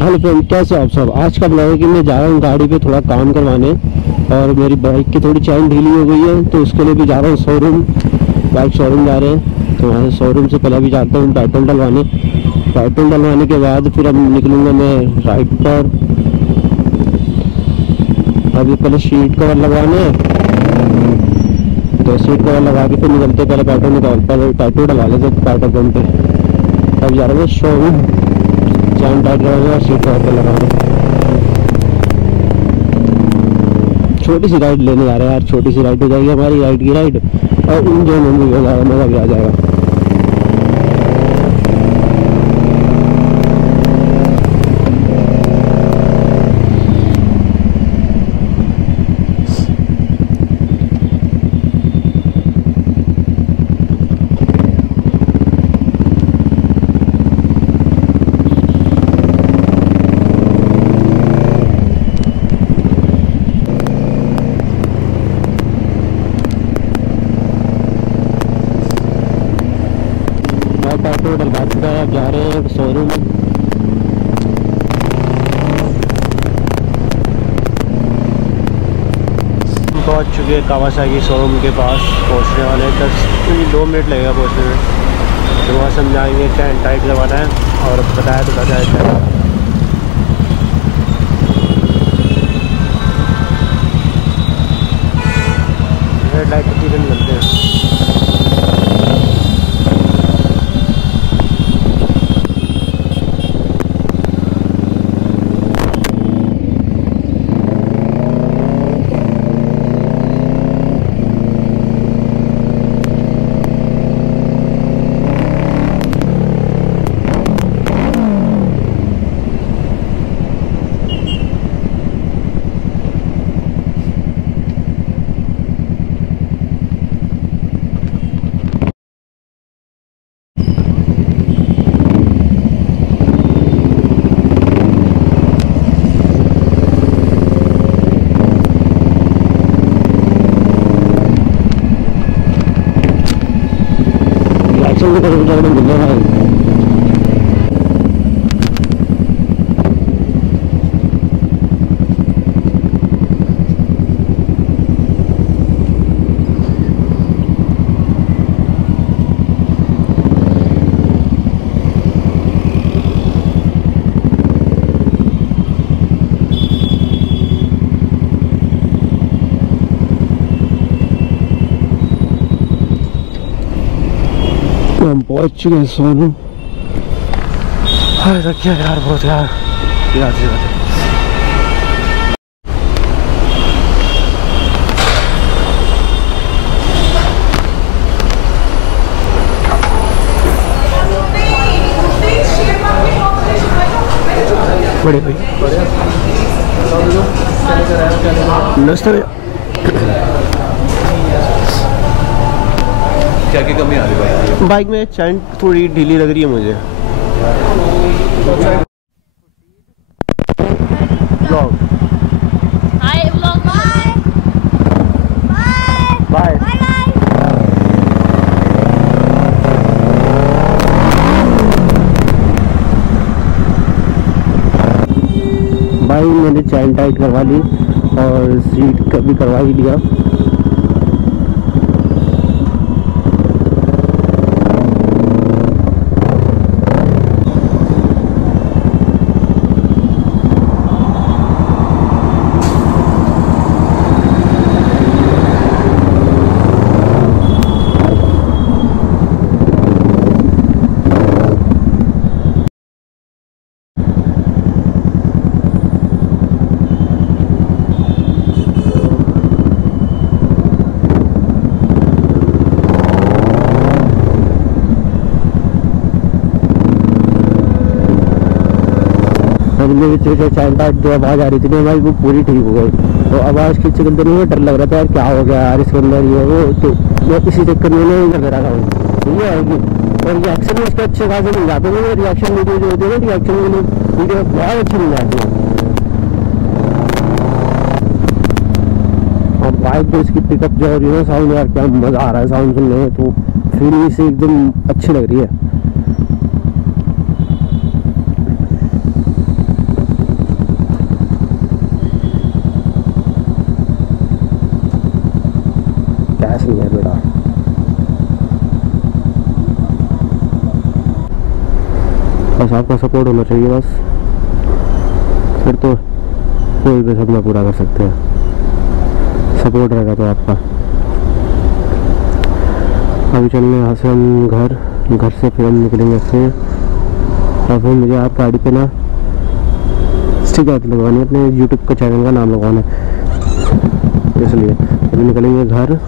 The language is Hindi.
हेलो फ्रेंड, कैसे आप सब। आज का ब्लॉग है कि मैं जा रहा हूँ गाड़ी पे थोड़ा काम करवाने और मेरी बाइक की थोड़ी चैन ढीली हो गई है, तो उसके लिए भी जा रहा हूँ शोरूम। बाइक शोरूम जा रहे हैं, तो वहाँ से शोरूम से पहले भी जाता हूँ पेट्रोल डलवाने। पेट्रोल डलवाने के बाद फिर अब निकलूँगा मैं राइड पर। अभी पहले सीट कवर लगवाने हैं, तो सीट कवर लगा के फिर निकलते। पहले पेट्रोल डलवा लेते पेट्रोल पंप पे। अब जा रहा हूँ शोरूम, चैन टाइट रहेगा और सीट कवर पे लगाना। छोटी सी राइड लेने जा रहे हैं यार, छोटी सी राइड हो जाएगी हमारी, राइड की राइड, और इंजॉयमेंट भी होगा, मज़ा भी आ जाएगा। पेट्रोल डलवा चुका है, अब जा रहे हैं शोरूम। पहुंच चुके हैं कावासाकी शोरूम के पास, पहुंचने वाले 2 मिनट लगेगा पहुंचने में। तो वहाँ समझाएंगे चैन टाइट लगवाना है और बताया तो बताया है। रेड लाइट कितनी दिन मिलते हैं। हम पहुंच चुके हैं शोरूम। हाय रखिए यार, बहुत यार याद से बात है। बड़े भाई नमस्ते। क्या की कमी आ रही है बाइक में? चैन थोड़ी ढीली लग रही है मुझे। ब्लॉग हाय ब्लॉग, बाय बाय। भाई मैंने चैन टाइट करवा ली और सीट भी करवा ही लिया। चैन टाइट जो आवाज़ आ रही थी ना भाई, वो पूरी ठीक हो गई। तो आवाज़ के चक्कर में डर लग रहा था यार, क्या हो गया यार इसके अंदर ये वो। तो मैं इसी चक्कर में नहीं कर रहा हूँ, ठीक है। और रिएक्शन भी इसके अच्छे खासे मिल जाते हैं। रिएक्शन वीडियो जो होती है ना, रिएक्शन वीडियो बहुत अच्छी मिल जाती है। और बाइक तो इसकी पिकअप जो हो रही है ना, साउंड यार क्या मज़ा आ रहा है साउंड सुनने में। तो फीलिंग से एकदम अच्छी लग रही है। गैस नहीं है बेटा। बस आपका सपोर्ट होना चाहिए बस, फिर तो कोई भी सपना पूरा कर सकते हैं, सपोर्ट रहेगा तो आपका। अभी चलने यहाँ से हम घर से फिर हम निकलेंगे फिर, और फिर मुझे आप गाड़ी पे ना स्टिकर लगवानी है, अपने यूट्यूब का चैनल का नाम लगवाना है, इसलिए अभी निकलेंगे घर।